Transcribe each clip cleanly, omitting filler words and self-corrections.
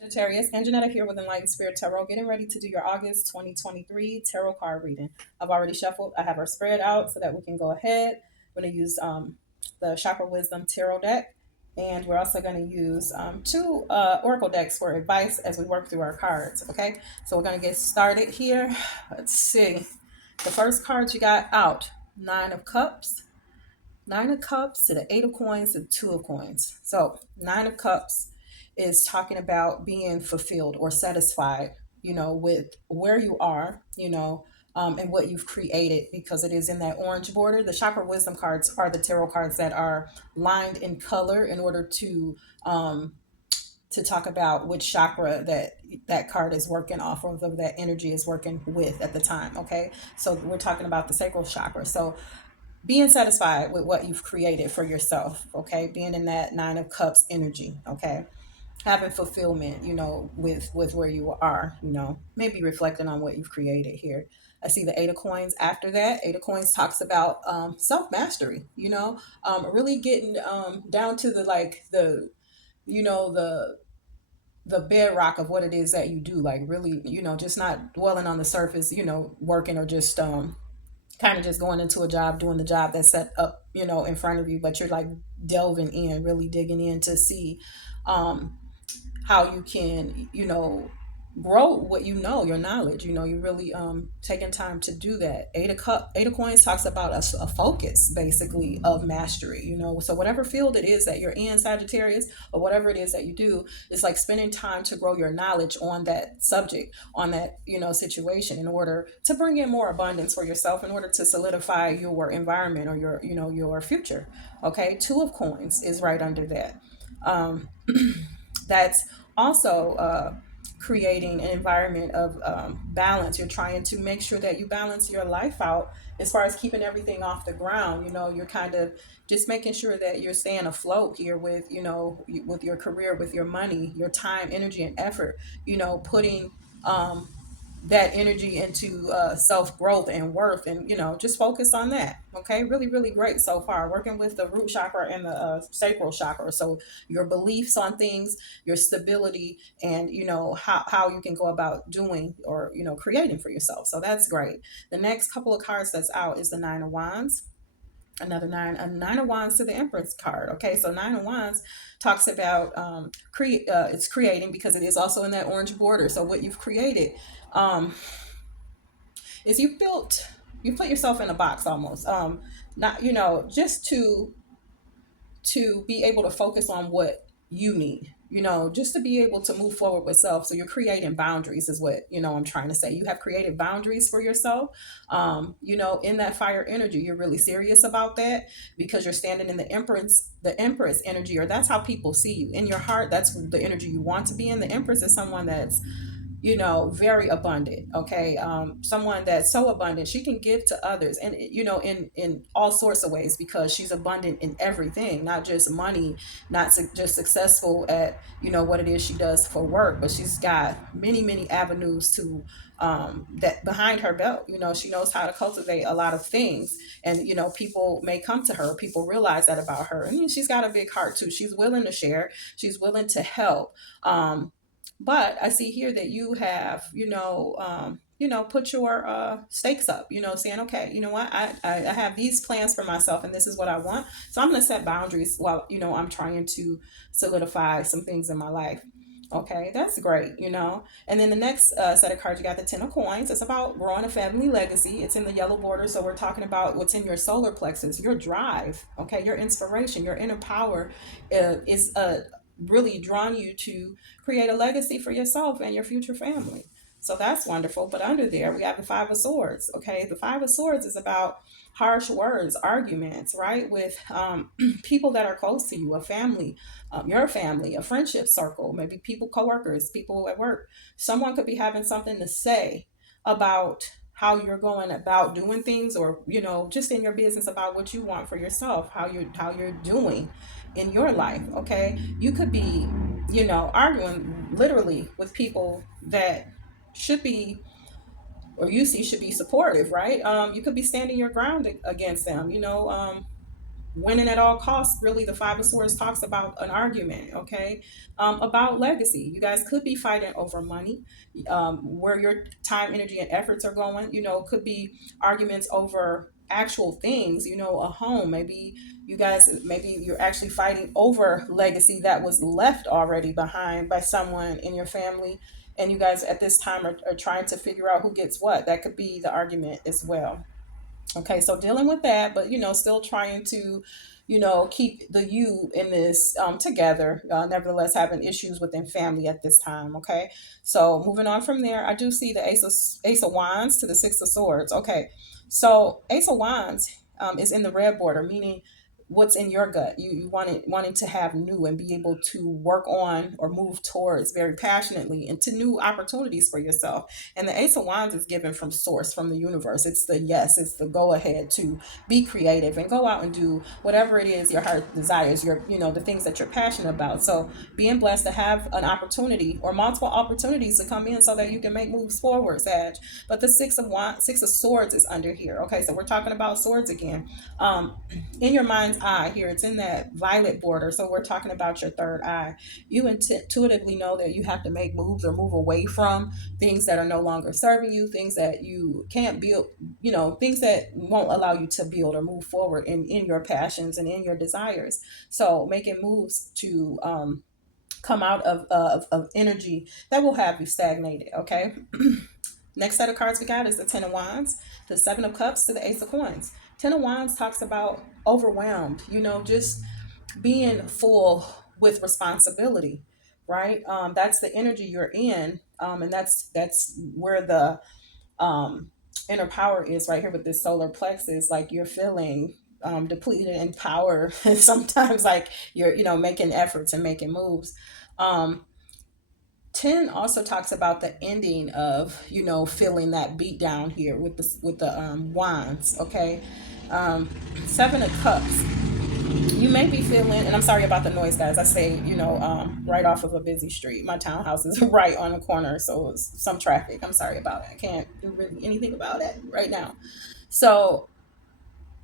Sagittarius and Janetta here with Enlightened Spirit Tarot, getting ready to do your August 2023 tarot card reading. I've already shuffled. I have our spread out so that we can go ahead. We're going to use the Chakra Wisdom Tarot deck, and we're also going to use two Oracle decks for advice as we work through our cards. Okay, so we're going to get started here. Let's see. The first card you got out, Nine of Cups. Nine of Cups to the Eight of Coins to the Two of Coins. So, Nine of Cups is talking about being fulfilled or satisfied, with where you are, and what you've created because it is in that orange border. The Chakra Wisdom cards are the tarot cards that are lined in color in order to talk about which chakra that card is working off of, or that energy is working with at the time. Okay, so we're talking about the sacral chakra. So being satisfied with what you've created for yourself, okay, being in that Nine of Cups energy, okay, having fulfillment, with where you are, maybe reflecting on what you've created here. I see the Eight of Coins after that. Eight of Coins talks about self-mastery, really getting down to the bedrock of what it is that you do, like really, just not dwelling on the surface, working, or just kind of just going into a job, doing the job that's set up, in front of you, but you're like delving in, really digging in to see um, how you can, grow what your knowledge. You're really taking time to do that. Eight of Coins talks about a focus, basically, of mastery. So whatever field it is that you're in, Sagittarius, or whatever it is that you do, it's like spending time to grow your knowledge on that subject, on that situation, in order to bring in more abundance for yourself, in order to solidify your environment or your future. Okay, Two of Coins is right under that. um, that's also creating an environment of balance. You're trying to make sure that you balance your life out as far as keeping everything off the ground. You're kind of just making sure that you're staying afloat here with, with your career, with your money, your time, energy, and effort, putting that energy into self growth and worth, and just focus on that. Okay, really, really great so far, working with the root chakra and the sacral chakra. So your beliefs on things, your stability, and how you can go about doing, or creating for yourself. So that's great. The next couple of cards that's out is the Nine of Wands. Another nine, a Nine of Wands to the Empress card. Okay, so Nine of Wands talks about it's creating, because it is also in that orange border. So what you've created um, is you put yourself in a box almost. Not, just to be able to focus on what you need, just to be able to move forward with self. So you're creating boundaries, is what, I'm trying to say. You have created boundaries for yourself. In that fire energy, you're really serious about that, because you're standing in the Empress energy, or that's how people see you in your heart. That's the energy you want to be in. The Empress is someone that's very abundant. Okay, someone that's so abundant she can give to others, and in all sorts of ways, because she's abundant in everything, not just money, not just successful at what it is she does for work, but she's got many, many avenues to that behind her belt. She knows how to cultivate a lot of things, and people may come to her, people realize that about her, and she's got a big heart too. She's willing to share, she's willing to help. But I see here that you have, put your stakes up, saying, okay, you know what, I have these plans for myself, and this is what I want. So I'm going to set boundaries while, I'm trying to solidify some things in my life. Okay, that's great, And then the next set of cards, you got the Ten of Coins. It's about growing a family legacy. It's in the yellow border. So we're talking about what's in your solar plexus, your drive, okay, your inspiration, your inner power is really drawn you to create a legacy for yourself and your future family. So that's wonderful. But under there, we have the Five of Swords. Okay, the Five of Swords is about harsh words, arguments, right? With people that are close to you, a family, your family, a friendship circle, maybe people, coworkers, people at work. Someone could be having something to say about how you're going about doing things, or just in your business, about what you want for yourself, how you're doing in your life. Okay, you could be arguing literally with people that should be, or you see should be supportive, right? You could be standing your ground against them, winning at all costs. Really, the Five of Swords talks about an argument, okay, about legacy. You guys could be fighting over money, where your time, energy, and efforts are going. Could be arguments over actual things. A home. Maybe you're actually fighting over legacy that was left already behind by someone in your family, and you guys at this time are trying to figure out who gets what. That could be the argument as well. Okay, so dealing with that, but still trying to, keep the you in this together. Nevertheless, having issues within family at this time. Okay, so moving on from there, I do see the Ace of Wands to the Six of Swords. Okay, so Ace of Wands is in the red border, meaning what's in your gut. You wanting to have new and be able to work on or move towards very passionately into new opportunities for yourself. And the Ace of Wands is given from source, from the universe. It's the yes, it's the go ahead to be creative and go out and do whatever it is your heart desires, the things that you're passionate about. So being blessed to have an opportunity or multiple opportunities to come in so that you can make moves forward, Sag. But the Six of Swords is under here. Okay, so we're talking about swords again. In your mind's eye here, it's in that violet border. So we're talking about your third eye. You intuitively know that you have to make moves or move away from things that are no longer serving you, things that you can't build, things that won't allow you to build or move forward in your passions and in your desires. So making moves to come out of energy that will have you stagnated. Okay. Next set of cards we got is the Ten of Wands, the Seven of Cups to the Ace of Coins. Ten of Wands talks about overwhelmed, just being full with responsibility, right? That's the energy you're in, and that's where the um, inner power is right here with this solar plexus. Like you're feeling depleted in power, and sometimes like you're making efforts and making moves. Um, 10 also talks about the ending of feeling that beat down here with the wands. Okay. um, Seven of Cups, you may be feeling, and I'm sorry about the noise, guys. I say, right off of a busy street. My townhouse is right on the corner, so it's some traffic. I'm sorry about it. I can't do really anything about it right now. So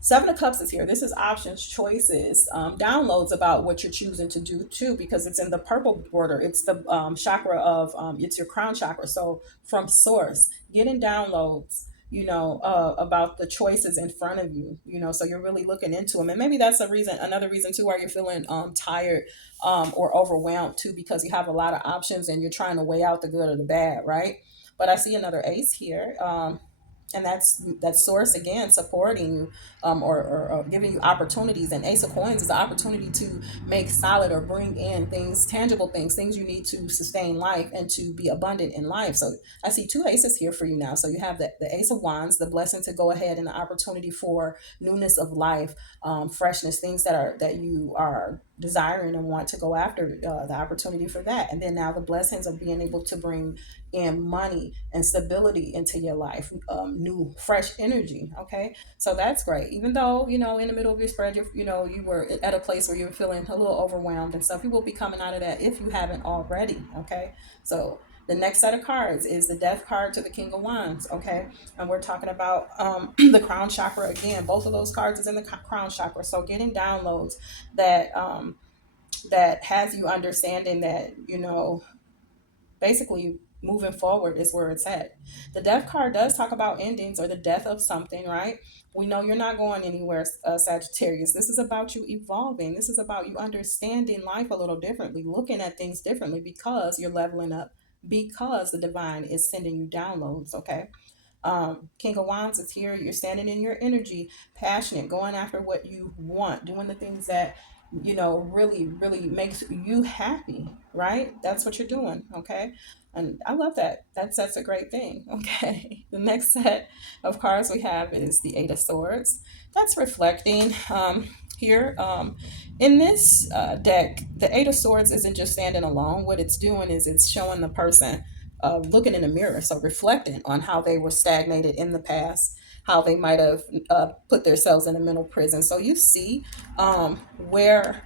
Seven of Cups is here. This is options, choices, downloads about what you're choosing to do too, because it's in the purple border. It's the chakra of, it's your crown chakra. So from source, getting downloads, about the choices in front of you, so you're really looking into them. And maybe that's another reason too, why you're feeling tired or overwhelmed too, because you have a lot of options and you're trying to weigh out the good or the bad, right? But I see another ace here. And that source again supporting you, or giving you opportunities. And Ace of Coins is the opportunity to make solid or bring in things, tangible things you need to sustain life and to be abundant in life. So I see two aces here for you now. So you have the Ace of Wands, the blessing to go ahead, and the opportunity for newness of life, freshness, things that you are desiring and want to go after, the opportunity for that. And then now the blessings of being able to bring in money and stability into your life, new fresh energy. Okay, so that's great. Even though in the middle of your spread, you were at a place where you were feeling a little overwhelmed and stuff, you will be coming out of that if you haven't already. Okay, so the next set of cards is the Death card to the King of Wands. Okay, and we're talking about the crown chakra again. Both of those cards is in the crown chakra. So getting downloads that that has you understanding that basically moving forward is where it's at. The Death card does talk about endings or the death of something, right? We know you're not going anywhere, Sagittarius. This is about you evolving. This is about you understanding life a little differently, looking at things differently, because you're leveling up, because the divine is sending you downloads. Okay. King of Wands is here. You're standing in your energy, passionate, going after what you want, doing the things that really, really makes you happy, right? That's what you're doing. Okay. And I love that. That's a great thing. Okay. The next set of cards we have is the Eight of Swords. That's reflecting here. In this deck, the Eight of Swords isn't just standing alone. What it's doing is it's showing the person looking in the mirror, so reflecting on how they were stagnated in the past, how they might have put themselves in a mental prison. So you see where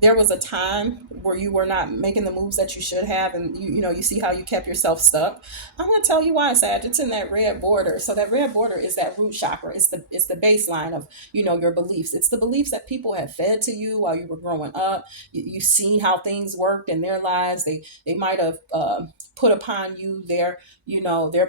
there was a time where you were not making the moves that you should have, and you see how you kept yourself stuck. I'm going to tell you why, Sag. It's in that red border. So that red border is that root chakra. It's the baseline of your beliefs. It's the beliefs that people have fed to you while you were growing up. You've seen how things worked in their lives. They might have put upon you their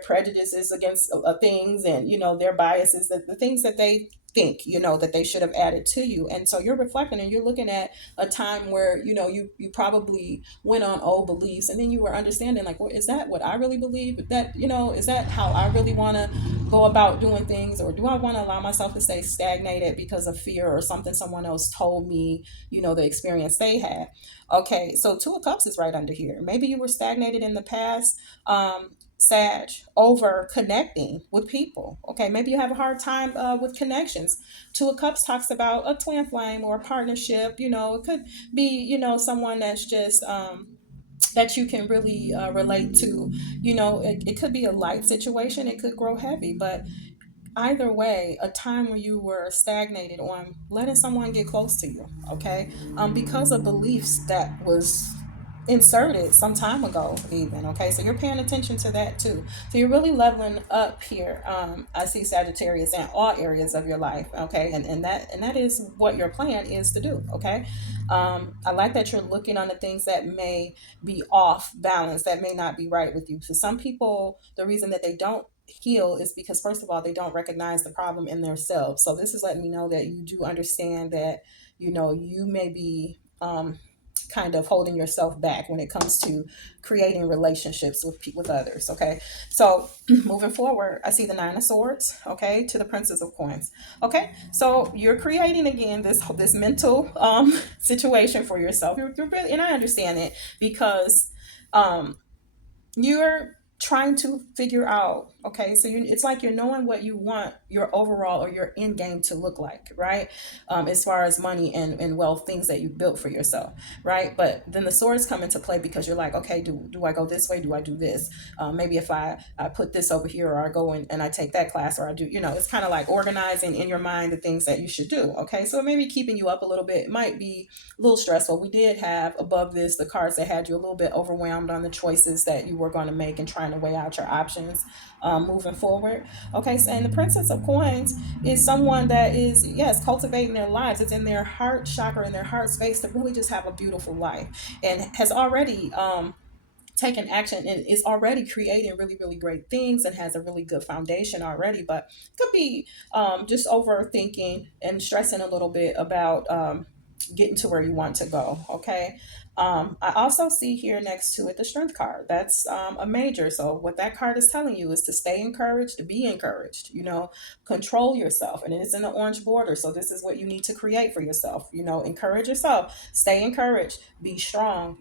prejudices against things, and their biases, the things that they think that they should have added to you. And so you're reflecting and you're looking at a time where you probably went on old beliefs, and then you were understanding, like, well, is that what I really believe? That is that how I really want to go about doing things, or do I want to allow myself to stay stagnated because of fear or something someone else told me, the experience they had? Okay, so Two of Cups is right under here. Maybe you were stagnated in the past, Sag, over connecting with people. Okay, maybe you have a hard time with connections. Two of Cups talks about a twin flame or a partnership. It could be someone that's just that you can really relate to. It could be a light situation. It could grow heavy, but either way, a time where you were stagnated on letting someone get close to you, okay, because of beliefs that was inserted some time ago, even. Okay, so you're paying attention to that too. So you're really leveling up here. I see Sagittarius in all areas of your life. Okay, and that is what your plan is to do. Okay, I like that you're looking on the things that may be off balance, that may not be right with you. So some people, the reason that they don't heal is because, first of all, they don't recognize the problem in themselves. So this is letting me know that you do understand that you may be kind of holding yourself back when it comes to creating relationships with others. Okay, so moving forward, I see the Nine of Swords. Okay, to the Princess of Coins. Okay, so you're creating again this mental situation for yourself. You're really, and I understand it, because um you're trying to figure out. Okay, so it's like you're knowing what you want your overall or your end game to look like, right? As far as money and wealth, things that you built for yourself, right? But then the swords come into play because you're like, okay, do I go this way, do I do this? Maybe if I put this over here, or I go and I take that class, or I do, it's kind of like organizing in your mind the things that you should do. Okay, so maybe keeping you up a little bit. It might be a little stressful. We did have above this the cards that had you a little bit overwhelmed on the choices that you were going to make and trying to weigh out your options moving forward. Okay, so and the Princess of Coins is someone that is, yes, cultivating their lives. It's in their heart chakra, in their heart space, to really just have a beautiful life, and has already taken action and is already creating really, really great things and has a really good foundation already, but could be just overthinking and stressing a little bit about getting to where you want to go. Okay, I also see here next to it the Strength card. That's a major. So what that card is telling you is to stay encouraged, to be encouraged, control yourself. And it is in the orange border, so this is what you need to create for yourself. Encourage yourself, stay encouraged, be strong,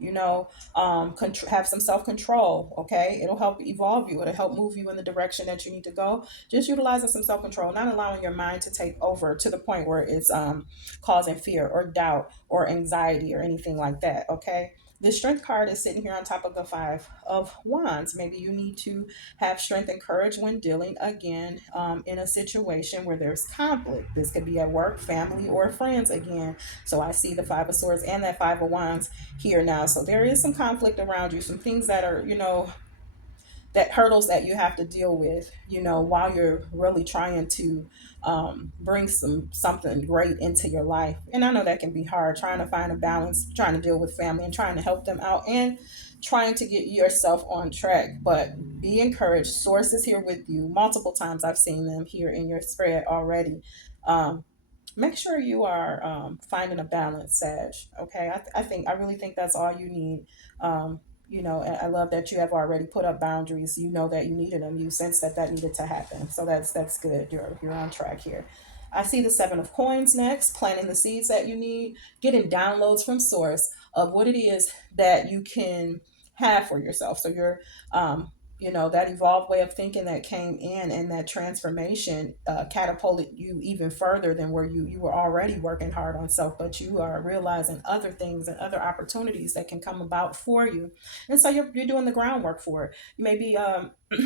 have some self-control. Okay, it'll help evolve you, it'll help move you in the direction that you need to go. Just utilizing some self-control, not allowing your mind to take over to the point where it's causing fear or doubt or anxiety or anything like that. Okay, the Strength card is sitting here on top of the Five of Wands. Maybe you need to have strength and courage when dealing again in a situation where there's conflict. This could be at work, family, or friends again. So I see the Five of Swords and that Five of Wands here now. So there is some conflict around you, some things that are, that hurdles that you have to deal with, while you're really trying to bring something great into your life. And I know that can be hard, trying to find a balance, trying to deal with family and trying to help them out, and trying to get yourself on track. But be encouraged. Source is here with you multiple times. I've seen them here in your spread already. Um, Make sure you are finding a balance, Sag. Okay, I really think that's all you need. And I love that you have already put up boundaries. You know that you needed them. You sense that needed to happen. So that's good. You're on track here. I see the Seven of Coins next. Planting the seeds that you need, getting downloads from source of what it is that you can have for yourself. So you're that evolved way of thinking that came in, and that transformation catapulted you even further than where you were already working hard on self, but you are realizing other things and other opportunities that can come about for you. And so you're doing the groundwork for it. You may be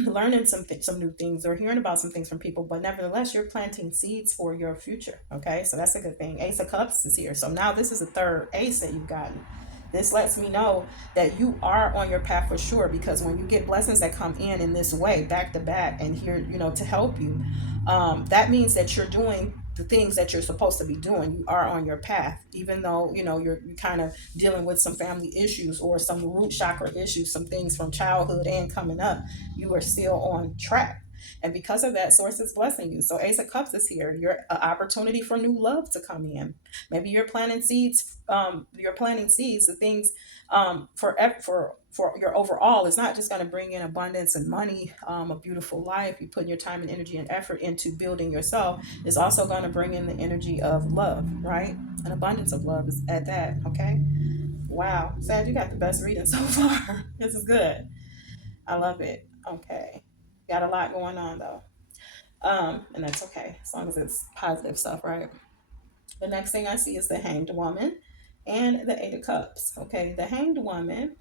learning some new things or hearing about some things from people, but nevertheless, you're planting seeds for your future. Okay, so that's a good thing. Ace of Cups is here. So now this is the third ace that you've gotten. This lets me know that you are on your path for sure, because when you get blessings that come in this way, back to back, and here, to help you, that means that you're doing the things that you're supposed to be doing. You are on your path, even though, you're kind of dealing with some family issues or some root chakra issues, some things from childhood and coming up. You are still on track. And because of that, source is blessing you. So Ace of Cups is here. Your opportunity for new love to come in. Maybe you're planting seeds. You're planting seeds. The things for your overall is not just going to bring in abundance and money, a beautiful life. You put your time and energy and effort into building yourself. It's also going to bring in the energy of love, right? An abundance of love is at that. Okay. Wow, Sad, you got the best reading so far. This is good. I love it. Okay. Got a lot going on though. And that's okay as long as it's positive stuff, right? The next thing I see is the Hanged Woman and the Eight of Cups. Okay, the Hanged Woman,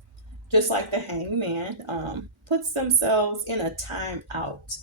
just like the Hanged Man, puts themselves in a timeout.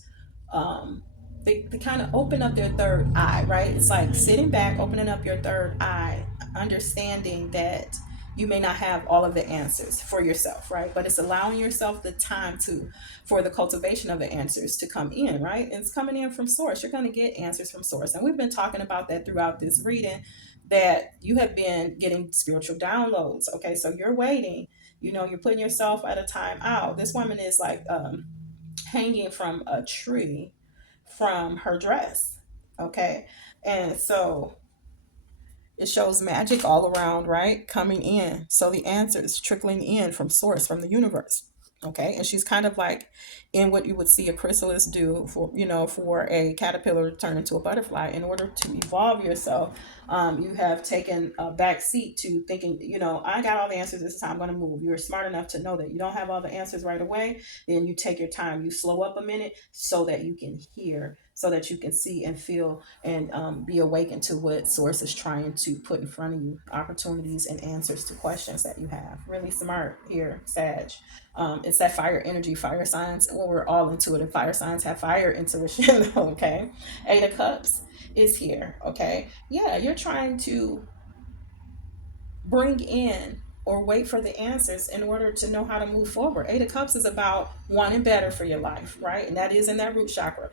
um, they kind of open up their third eye, right? It's like sitting back, opening up your third eye, understanding that you may not have all of the answers for yourself, right? But it's allowing yourself the time to, for the cultivation of the answers to come in, right? And it's coming in from source. You're going to get answers from source. And we've been talking about that throughout this reading, that you have been getting spiritual downloads. Okay, so you're waiting, you're putting yourself at a time out. This woman is like hanging from a tree from her dress. Okay. And so it shows magic all around, right? Coming in. So the answer is trickling in from source, from the universe. Okay. And she's kind of like in what you would see a chrysalis do for, for a caterpillar to turn into a butterfly. In order to evolve yourself, you have taken a back seat to thinking, I got all the answers this time, I'm going to move. You're smart enough to know that you don't have all the answers right away. Then you take your time, you slow up a minute so that you can hear, so that you can see and feel and be awakened to what source is trying to put in front of you, opportunities and answers to questions that you have. Really smart here, Sag. It's that fire energy, fire signs. Well, we're all intuitive. Fire signs have fire intuition. Okay. Eight of Cups is here. Okay. Yeah, you're trying to bring in or wait for the answers in order to know how to move forward. Eight of Cups is about wanting better for your life, right? And that is in that root chakra.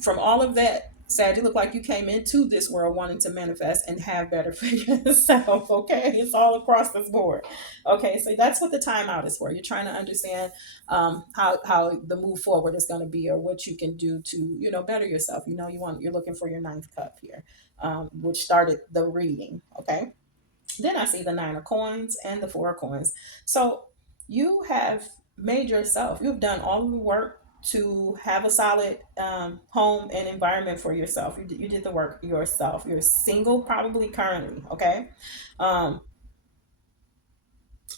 From all of that, Sag, you look like you came into this world wanting to manifest and have better for yourself. Okay, it's all across this board. Okay, so that's what the timeout is for. You're trying to understand how the move forward is going to be, or what you can do to better yourself. You're looking for your ninth cup here, which started the reading. Okay. Then I see the Nine of Coins and the Four of Coins. So you have made yourself, you've done all of the work to have a solid home and environment for yourself. You did the work yourself. You're single, probably currently, okay? Um,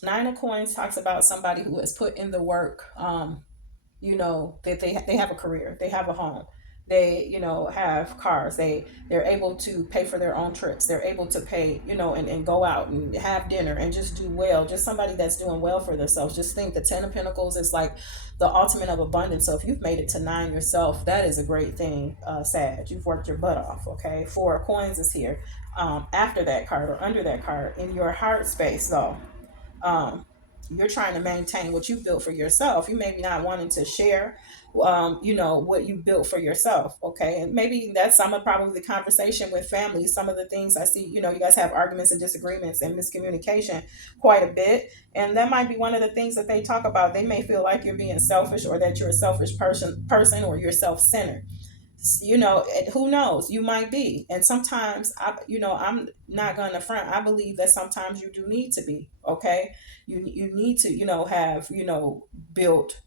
Nine of Coins talks about somebody who has put in the work, that they have a career, they have a home, they have cars, they're able to pay for their own trips, they're able to pay, and go out and have dinner and just do well. Just somebody that's doing well for themselves. Just think the Ten of Pentacles is like the ultimate of abundance. So if you've made it to nine yourself, that is a great thing. Sag, you've worked your butt off. Okay, Four of Coins is here, after that card or under that card. In your heart space though, um, you're trying to maintain what you built for yourself. You may be not wanting to share, what you built for yourself. Okay. And maybe that's some of probably the conversation with family. Some of the things I see, you guys have arguments and disagreements and miscommunication quite a bit. And that might be one of the things that they talk about. They may feel like you're being selfish, or that you're a selfish person, or you're self-centered. Who knows, you might be. And sometimes I'm not gonna front, I believe that sometimes you do need to be. Okay, you need to have built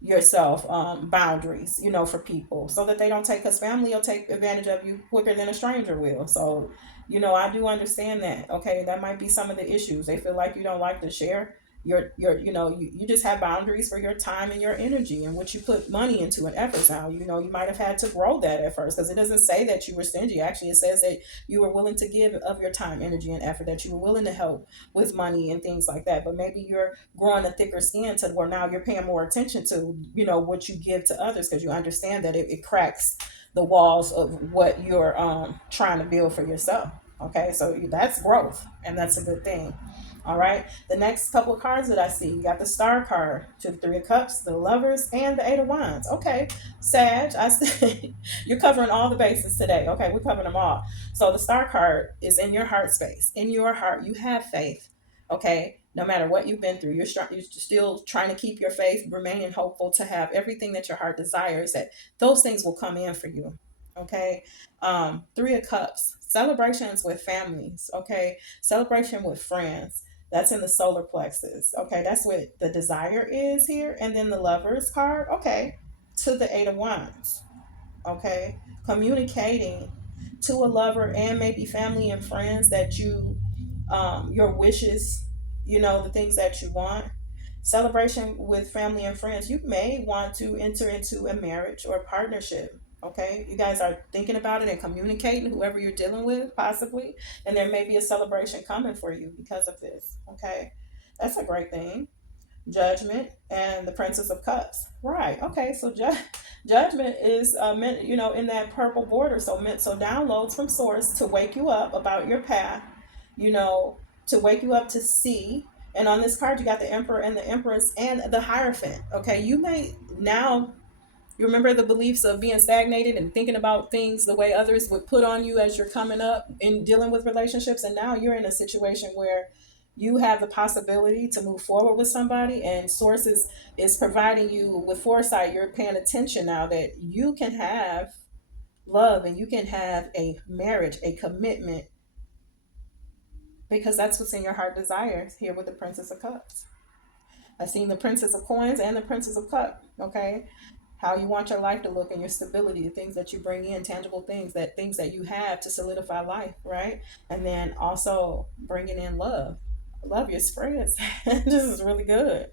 yourself boundaries for people, so that they don't take, because family will take advantage of you quicker than a stranger will. So I do understand that. Okay, that might be some of the issues. They feel like you don't like to share, you just have boundaries for your time and your energy and what you put money into and efforts. Now, you might have had to grow that at first, because it doesn't say that you were stingy. Actually, it says that you were willing to give of your time, energy, and effort, that you were willing to help with money and things like that. But maybe you're growing a thicker skin to where now you're paying more attention to, what you give to others, because you understand that it cracks the walls of what you're trying to build for yourself. Okay, so that's growth, and that's a good thing. All right. The next couple of cards that I see, you got the Star card, to the Three of Cups, the Lovers, and the Eight of Wands. Okay, Sag, I see you're covering all the bases today. Okay, we're covering them all. So the Star card is in your heart space. In your heart, you have faith. Okay, no matter what you've been through, you're still trying to keep your faith, remaining hopeful to have everything that your heart desires. That those things will come in for you. Okay, Three of Cups, celebrations with families. Okay, celebration with friends, that's in the solar plexus. Okay, that's what the desire is here. And then the Lovers card, okay, to the Eight of Wands. Okay, communicating to a lover and maybe family and friends that your wishes, the things that you want. Celebration with family and friends. You may want to enter into a marriage or a partnership. Okay, you guys are thinking about it and communicating, whoever you're dealing with, possibly, and there may be a celebration coming for you because of this. Okay, that's a great thing. Judgment and the Princess of Cups. Right. Okay. So judgment is meant, in that purple border. So downloads from source to wake you up about your path, you know, to wake you up to see. And on this card, you got the Emperor and the Empress and the Hierophant. Okay. You may now, you remember the beliefs of being stagnated and thinking about things the way others would put on you as you're coming up in dealing with relationships. And now you're in a situation where you have the possibility to move forward with somebody, and sources is providing you with foresight. You're paying attention now that you can have love and you can have a marriage, a commitment, because that's what's in your heart desires here with the Princess of Cups. I've seen the Princess of Coins and the Princess of Cup. Okay, how you want your life to look and your stability, the things that you bring in, tangible things that you have to solidify life, right? And then also bringing in love. Love your spreads. This is really good.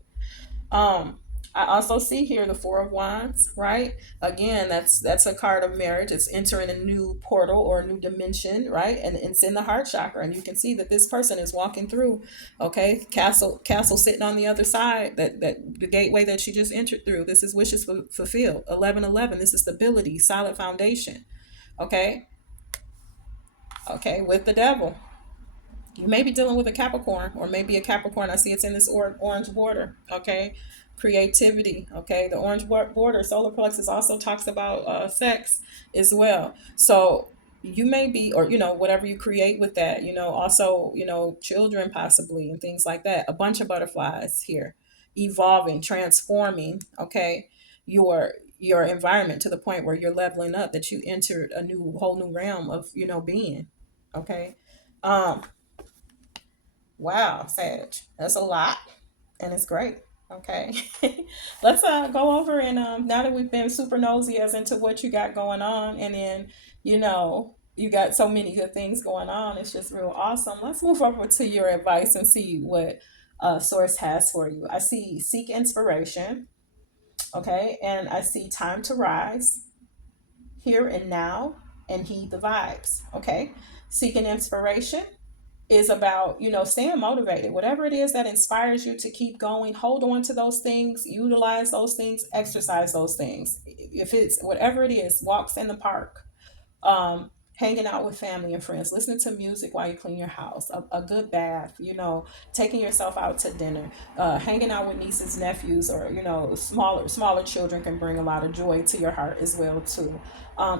Um, I also see here the Four of Wands, right? Again, that's a card of marriage. It's entering a new portal or a new dimension, right? And it's in the heart chakra, and you can see that this person is walking through. Okay, castle sitting on the other side. That the gateway that she just entered through. This is wishes fulfilled. 1111. This is stability, solid foundation. Okay, okay, with the Devil. You may be dealing with a Capricorn, or maybe a Capricorn. I see it's in this orange border. Okay, creativity. Okay, the orange border, solar plexus, also talks about sex as well. So you may be, or whatever you create with that. Also children possibly and things like that. A bunch of butterflies here, evolving, transforming. Okay, your your environment to the point where you're leveling up. That you entered a whole new realm of being. Okay. Um, Wow, Sag. That's a lot, and it's great. Okay. Let's go over and now that we've been super nosy as into what you got going on, and then you got so many good things going on. It's just real awesome. Let's move over to your advice and see what source has for you. I see seek inspiration. Okay, and I see time to rise, here and now, and heed the vibes. Okay, seeking inspiration is about staying motivated, whatever it is that inspires you to keep going. Hold on to those things, utilize those things, exercise those things. If it's whatever it is, walks in the park, hanging out with family and friends, listening to music while you clean your house, a good bath, taking yourself out to dinner, hanging out with nieces, nephews, or smaller children can bring a lot of joy to your heart as well too.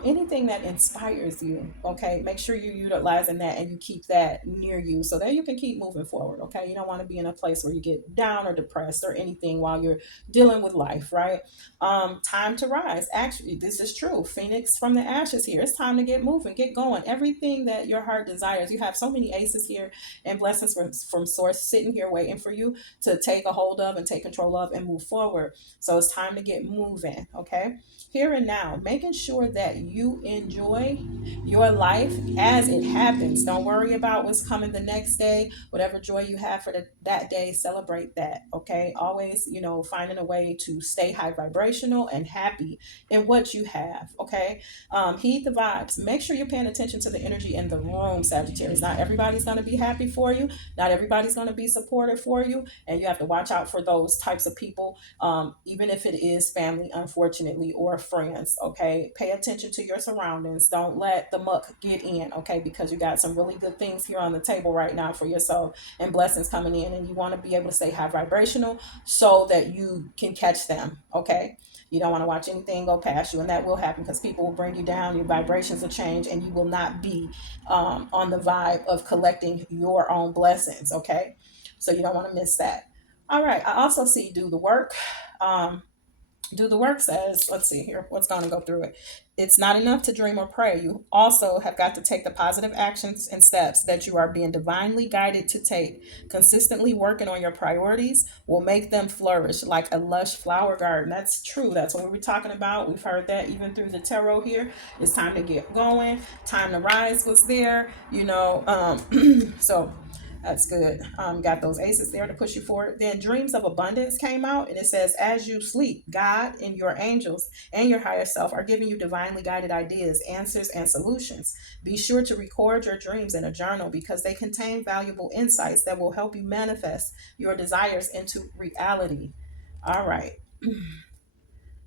Anything that inspires you, okay, make sure you're utilizing that and you keep that near you so that you can keep moving forward. Okay, you don't want to be in a place where you get down or depressed or anything while you're dealing with life, right? Time to rise. Actually, this is true. Phoenix from the ashes here. It's time to get moving, get going. Everything that your heart desires. You have so many aces here and blessings from source sitting here waiting for you to take a hold of and take control of and move forward. So it's time to get moving. Okay, here and now, making sure that that you enjoy your life as it happens. Don't worry about what's coming the next day. Whatever joy you have for that day, celebrate that. Okay. Always, finding a way to stay high vibrational and happy in what you have. Okay. Heed the vibes. Make sure you're paying attention to the energy in the room, Sagittarius. Not everybody's going to be happy for you. Not everybody's going to be supportive for you. And you have to watch out for those types of people, even if it is family, unfortunately, or friends. Okay. Pay attention to your surroundings. Don't let the muck get in. Okay. Because you got some really good things here on the table right now for yourself and blessings coming in. And you want to be able to stay high vibrational so that you can catch them. Okay. You don't want to watch anything go past you, and that will happen because people will bring you down. Your vibrations will change, and you will not be on the vibe of collecting your own blessings. Okay, so you don't want to miss that. All right. I also see do the work. Um, do the work says, let's see here, what's going to go through it. It's not enough to dream or pray. You also have got to take the positive actions and steps that you are being divinely guided to take. Consistently working on your priorities will make them flourish like a lush flower garden. That's true. That's what we were talking about. We've heard that even through the tarot here. It's time to get going. Time to rise was there, so that's good. Got those aces there to push you forward. Then dreams of abundance came out, and it says, as you sleep, God and your angels and your higher self are giving you divinely guided ideas, answers, and solutions. Be sure to record your dreams in a journal because they contain valuable insights that will help you manifest your desires into reality. All right.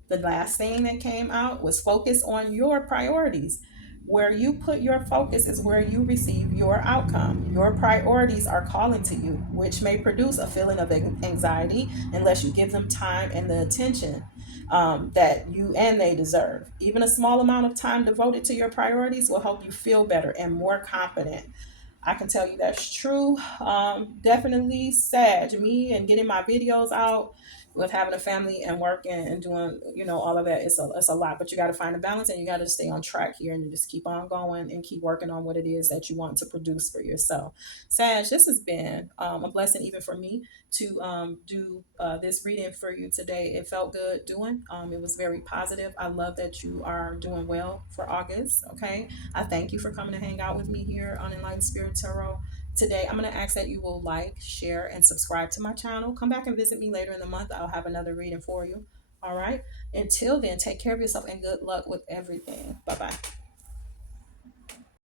The last thing that came out was focus on your priorities. Where you put your focus is where you receive your outcome. Your priorities are calling to you, which may produce a feeling of anxiety unless you give them time and the attention that you and they deserve. Even a small amount of time devoted to your priorities will help you feel better and more confident. I can tell you that's true. Definitely Sag, me and getting my videos out with having a family and working and doing, all of that. It's a lot, but you got to find a balance and you got to stay on track here and just keep on going and keep working on what it is that you want to produce for yourself. Sag, this has been a blessing even for me to do this reading for you today. It felt good doing. It was very positive. I love that you are doing well for August. Okay. I thank you for coming to hang out with me here on Enlightened Spirit Tarot. Today, I'm going to ask that you will like, share, and subscribe to my channel. Come back and visit me later in the month. I'll have another reading for you. All right. Until then, take care of yourself and good luck with everything. Bye bye.